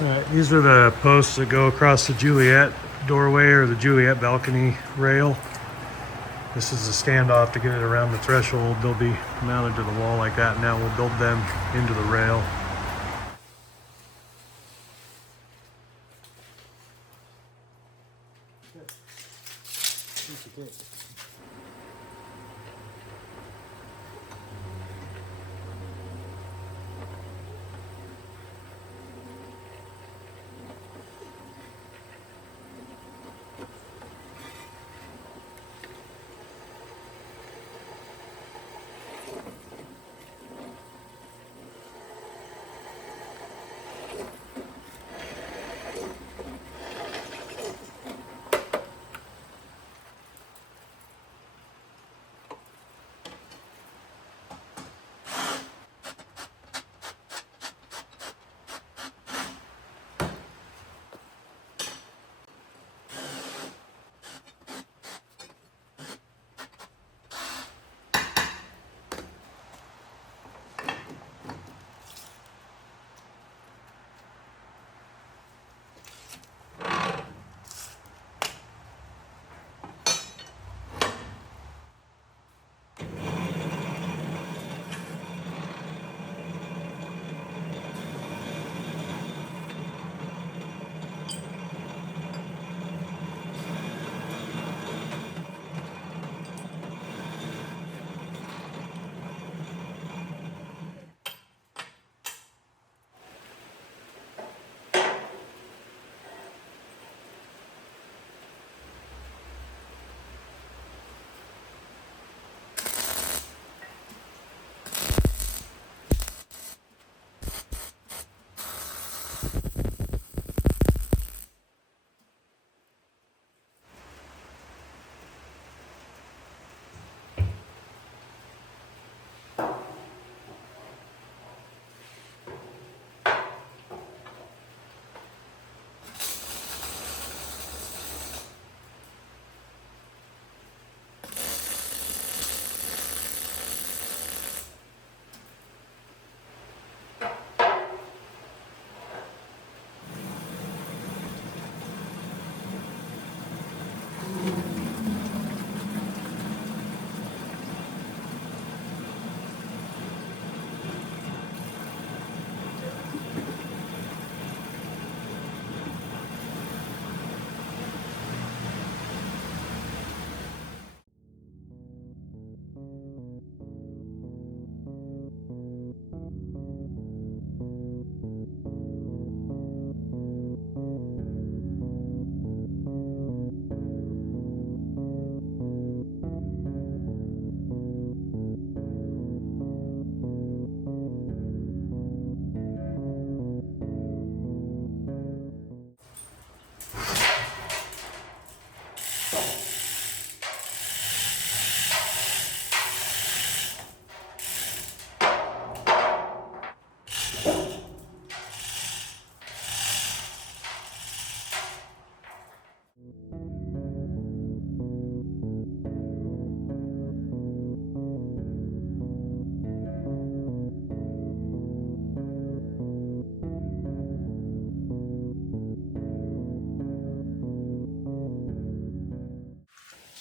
All right, these are the posts that go across the Juliette doorway or the Juliette balcony rail. This is the standoff to get it around the threshold. They'll be mounted to the wall like that. Now we'll build them into the rail.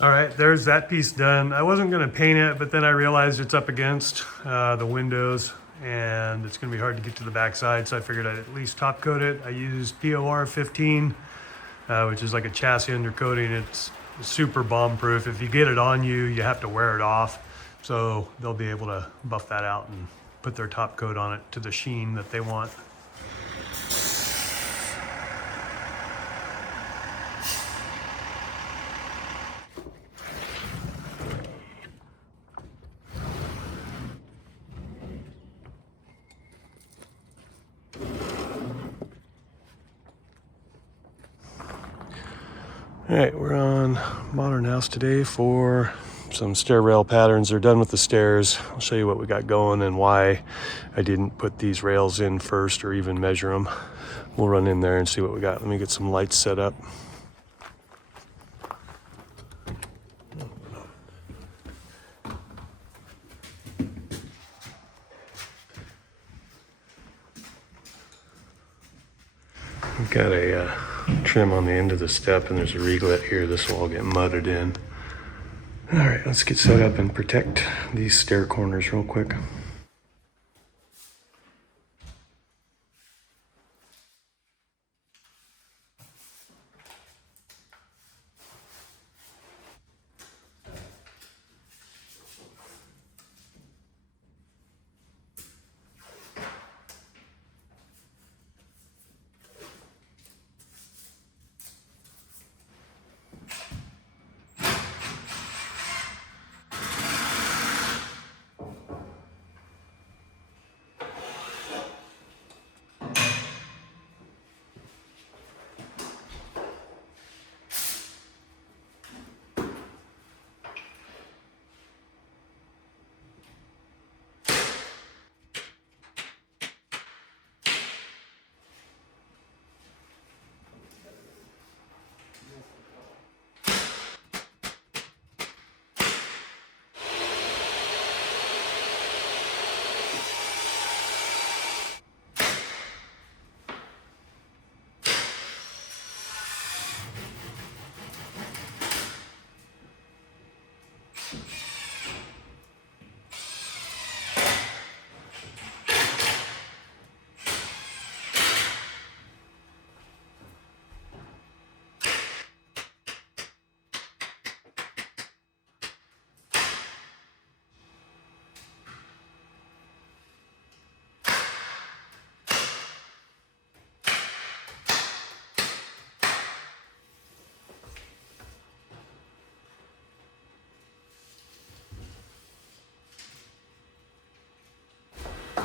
All right, there's that piece done. I wasn't gonna paint it, but then I realized it's up against the windows and it's gonna be hard to get to the backside, so I figured I'd at least top coat it. I used POR 15, which is like a chassis undercoating. It's super bomb proof. If you get it on you, you have to wear it off. So they'll be able to buff that out and put their top coat on it to the sheen that they want. All right, we're on Modern House today for some stair rail patterns. They're done with the stairs. I'll show you what we got going and why I didn't put these rails in first or even measure them. We'll run in there and see what we got. Let me get some lights set up. I've got a trim on the end of the step, and there's a reglet here. This will all get mudded in. All right, let's get set up and protect these stair corners real quick.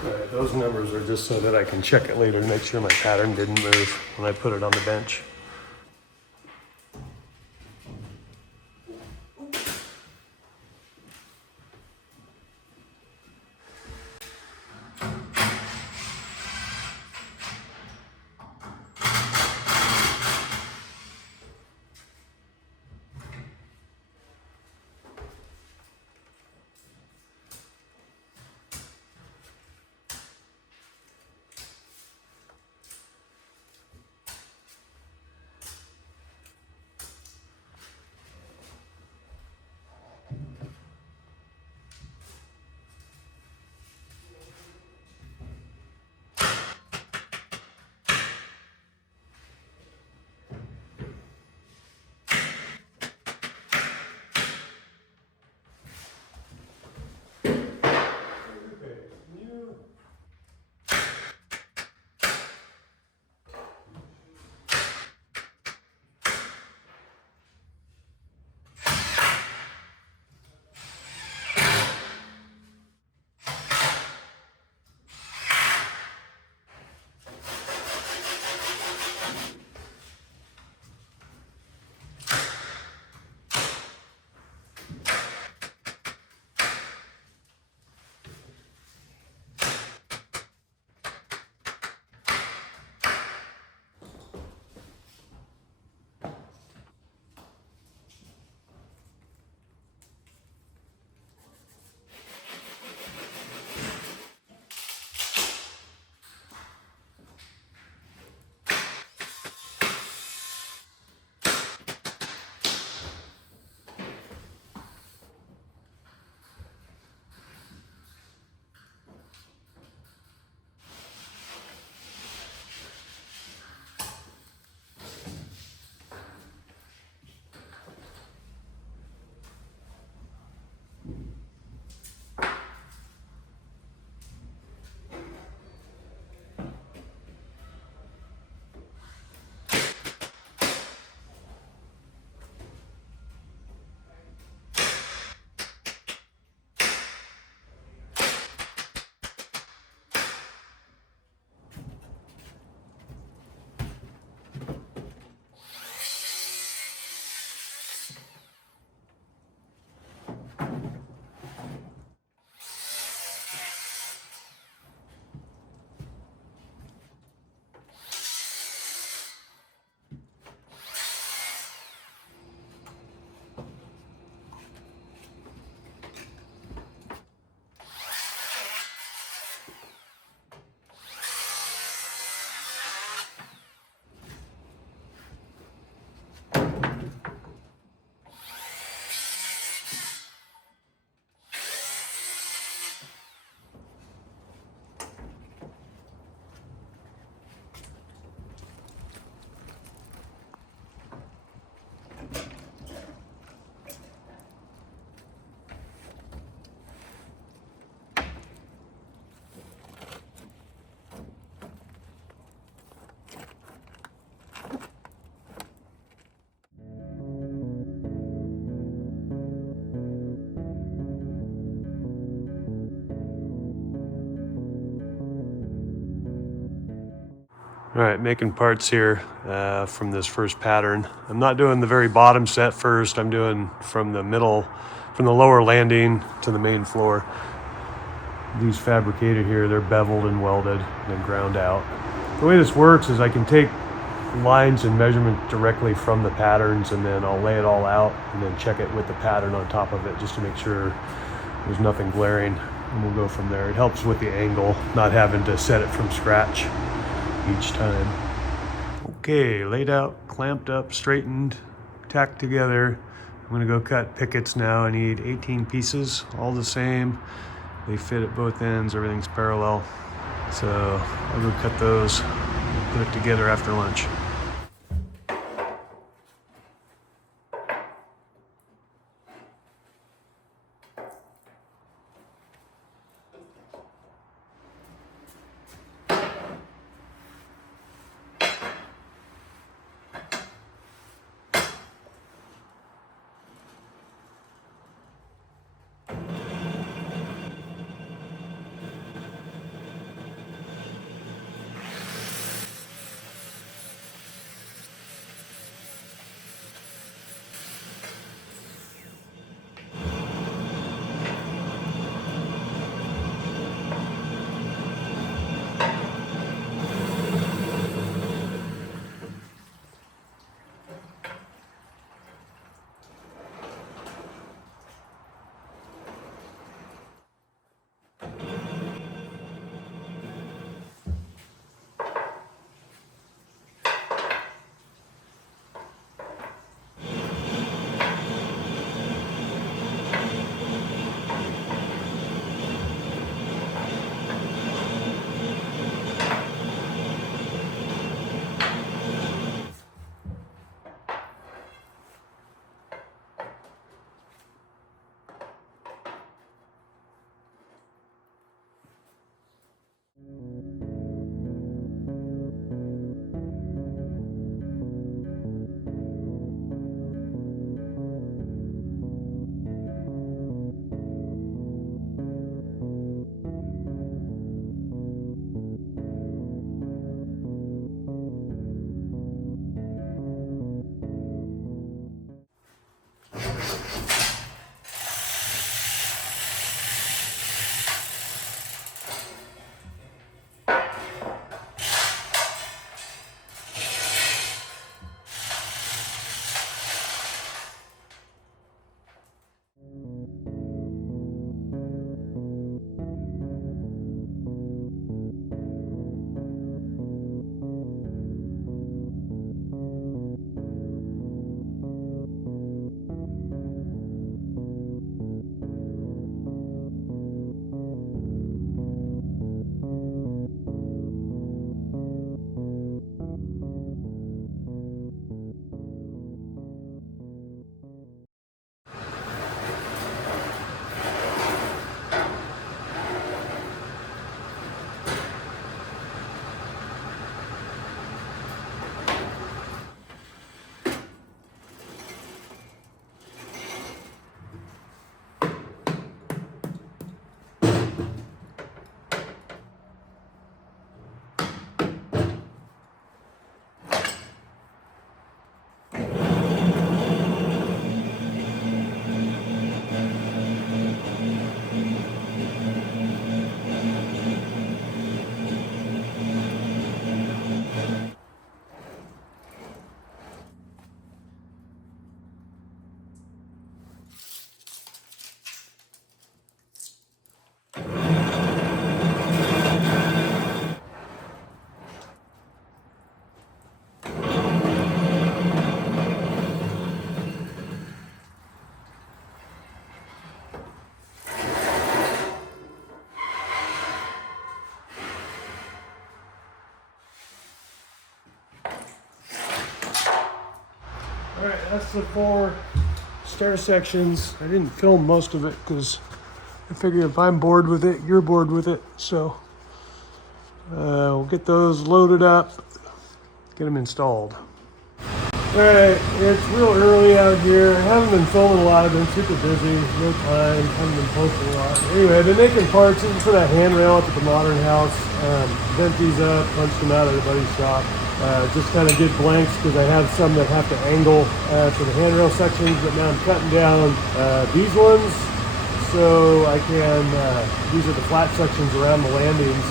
Right, those numbers are just so that I can check it later to make sure my pattern didn't move when I put it on the bench. All right, making parts here from this first pattern. I'm not doing the very bottom set first. I'm doing from the middle, from the lower landing to the main floor. These fabricated here, they're beveled and welded and then ground out. The way this works is I can take lines and measurement directly from the patterns, and then I'll lay it all out and then check it with the pattern on top of it just to make sure there's nothing glaring, and we'll go from there. It helps with the angle, not having to set it from scratch each time. Okay, laid out, clamped up, straightened, tacked together. I'm gonna go cut pickets now. I need 18 pieces, all the same. They fit at both ends, everything's parallel. So I'll go cut those and put it together after lunch. All right, that's the 4 stair sections. I didn't film most of it because I figure if I'm bored with it, you're bored with it. So we'll get those loaded up, get them installed. Alright, it's real early out here. I haven't been filming a lot. I've been super busy. No time. Haven't been posting a lot. Anyway, I've been making parts. This is for that handrail up at the modern house. Bent these up, punched them out at a buddy's shop. Just kind of did blanks because I have some that have to angle for the handrail sections, but now I'm cutting down these ones so I can, these are the flat sections around the landings.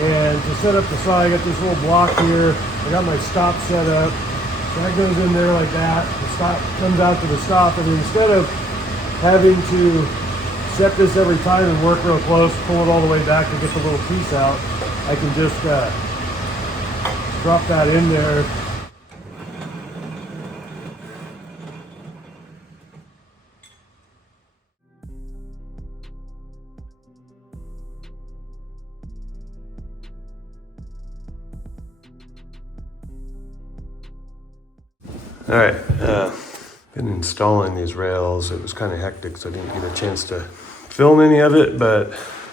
And to set up the saw, I got this little block here. I got my stop set up. So that goes in there like that. The stop comes out to the stop, and instead of having to set this every time and work real close, pull it all the way back to get the little piece out, I can just drop that in there. All right, been installing these rails. It was kind of hectic, so I didn't get a chance to film any of it, but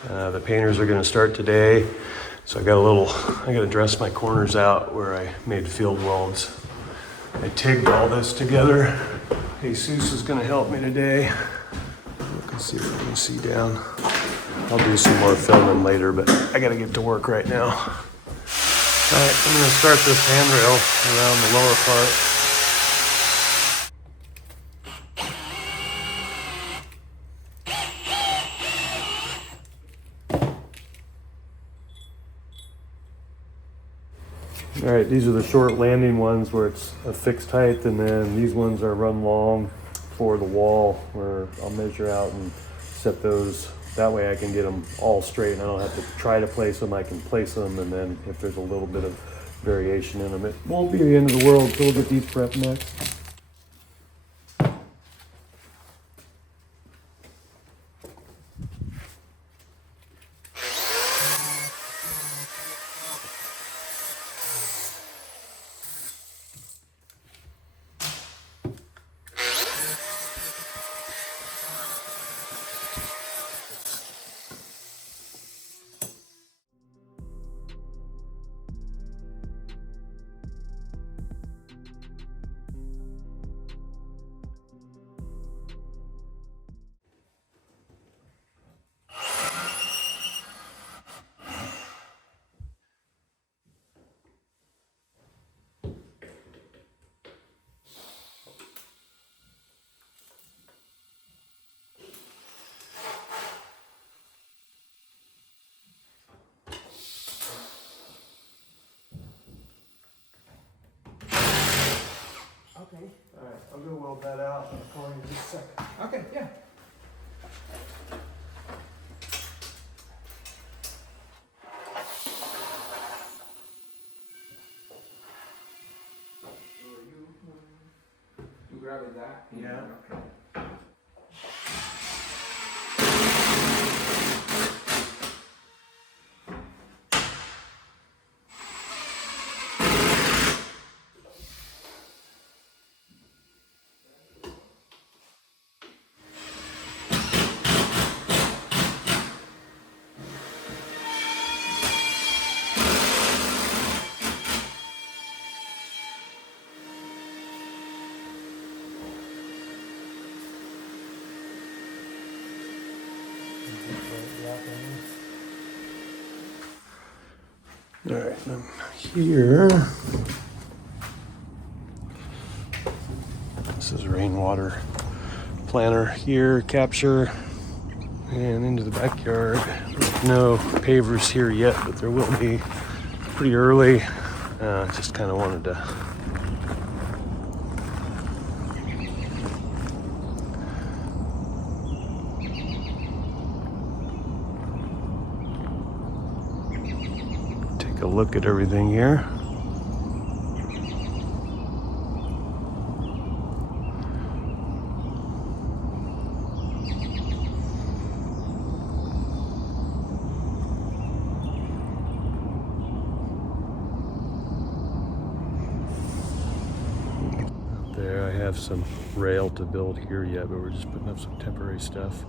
the painters are gonna start today. So I gotta dress my corners out where I made field welds. I tigged all this together. Jesus is gonna help me today. Look and see what you can see down. I'll do some more filming later, but I gotta get to work right now. All right, I'm gonna start this handrail around the lower part. All right, these are the short landing ones where it's a fixed height, and then these ones are run long for the wall where I'll measure out and set those. That way I can get them all straight and I don't have to try to place them. I can place them, and then if there's a little bit of variation in them, it won't be the end of the world. So we'll get these prepped next. Okay. All right, I'll go weld that out. I'll call you in just a second. Okay, yeah. You grabbing that? Yeah. Okay. All right, I'm here. This is rainwater planter here, capture, and into the backyard. No pavers here yet, but there will be pretty early. Just kind of wanted to take a look at everything here. There, I have some rail to build here yet, but we're just putting up some temporary stuff.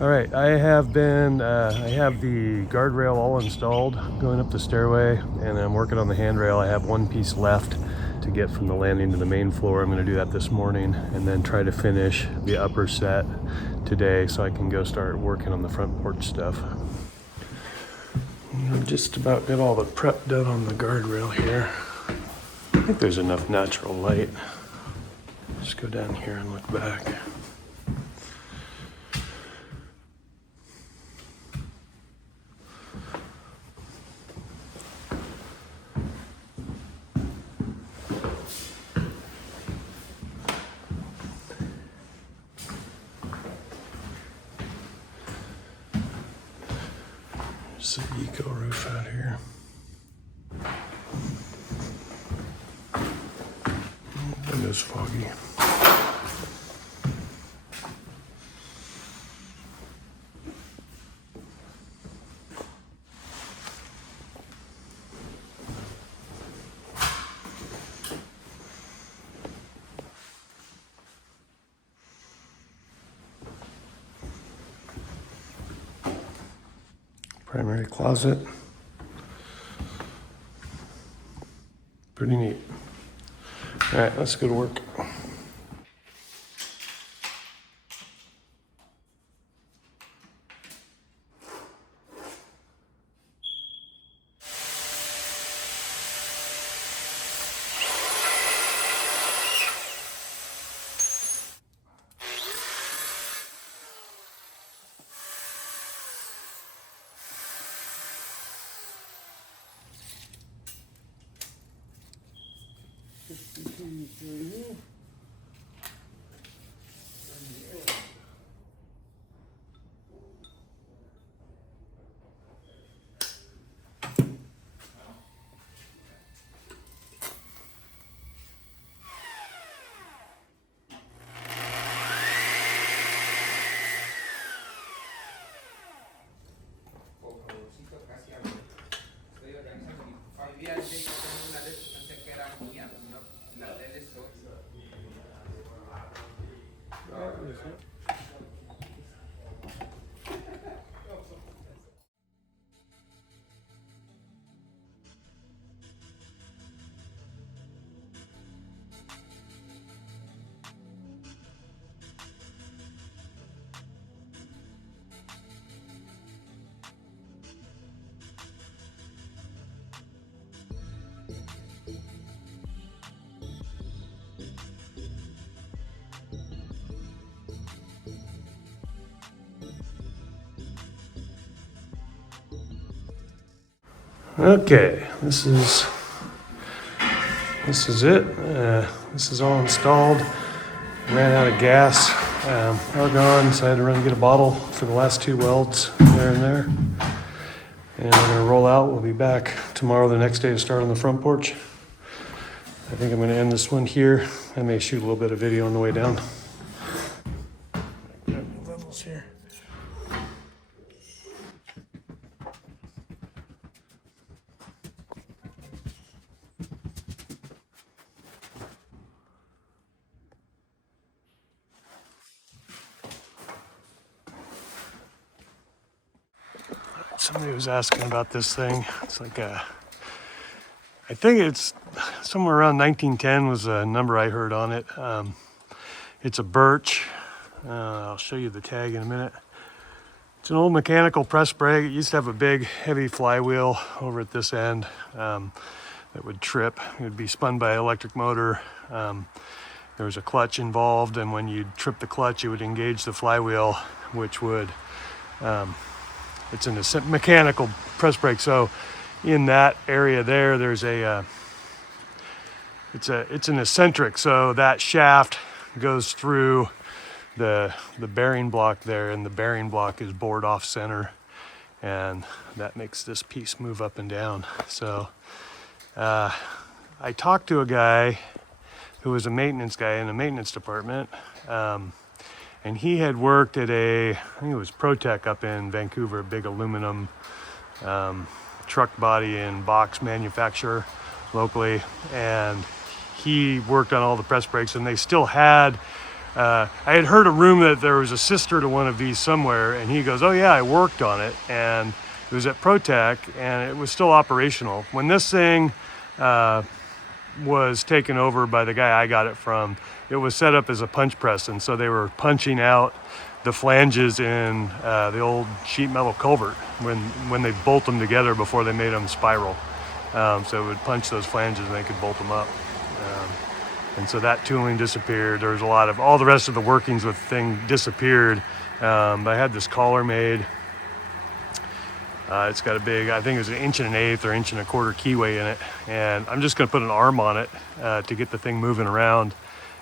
All right, I have the guardrail all installed going up the stairway, and I'm working on the handrail. I have one piece left to get from the landing to the main floor. I'm going to do that this morning and then try to finish the upper set today so I can go start working on the front porch stuff. I'm just about got all the prep done on the guardrail here. I think there's enough natural light. Just go down here and look back. There's the eco roof out here. Window's foggy. Primary closet. Pretty neat. All right, let's go to work. Okay, this is it. This is all installed. Ran out of gas, argon, so I had to run and get a bottle for the last two welds there and there. And we're gonna roll out. We'll be back tomorrow, the next day, to start on the front porch. I think I'm gonna end this one here. I may shoot a little bit of video on the way down. Levels here. Somebody was asking about this thing. It's like I think it's somewhere around 1910 was a number I heard on it. It's a birch. I'll show you the tag in a minute. It's an old mechanical press brake. It used to have a big, heavy flywheel over at this end that would trip. It would be spun by an electric motor. There was a clutch involved, and when you trip the clutch, it would engage the flywheel, which would it's a mechanical press brake. So in that area there, there's it's an eccentric. So that shaft goes through the bearing block there, and the bearing block is bored off center, and that makes this piece move up and down. So I talked to a guy who was a maintenance guy in the maintenance department. And he had worked at I think it was ProTech up in Vancouver, a big aluminum truck body and box manufacturer locally. And he worked on all the press brakes, and they still had I had heard a rumor that there was a sister to one of these somewhere, and he goes, oh yeah, I worked on it, and it was at ProTech, and it was still operational. When this thing was taken over by the guy I got it from, it was set up as a punch press, and so they were punching out the flanges in the old sheet metal culvert when they bolt them together before they made them spiral. So it would punch those flanges and they could bolt them up. And so that tooling disappeared. There was a lot of, all the rest of the workings with the thing disappeared. But I had this collar made. It's got a big, I think it was 1.125 or 1.25 keyway in it. And I'm just gonna put an arm on it to get the thing moving around.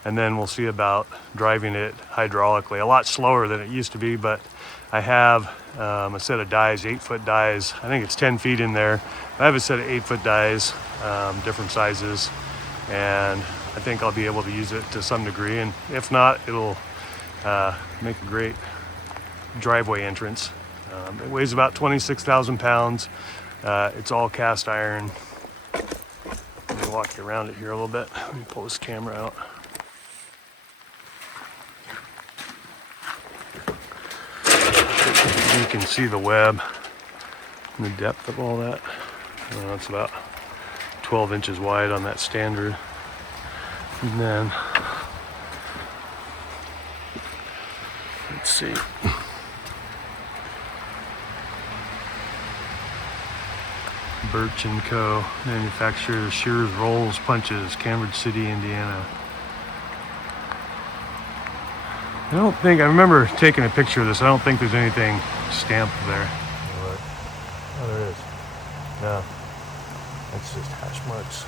And then we'll see about driving it hydraulically. A lot slower than it used to be, but I have a set of dies, 8-foot dies. I think it's 10 feet in there. I have a set of 8-foot dies, different sizes, and I think I'll be able to use it to some degree. And if not, it'll make a great driveway entrance. It weighs about 26,000 pounds. It's all cast iron. Let me walk you around it here a little bit. Let me pull this camera out. You can see the web and the depth of all that. It's about 12 inches wide on that standard. And then, let's see. Birch & Co. manufacturers shears, rolls, punches, Cambridge City, Indiana. I remember taking a picture of this. I don't think there's anything stamped there. Oh, there is. No, that's just hash marks.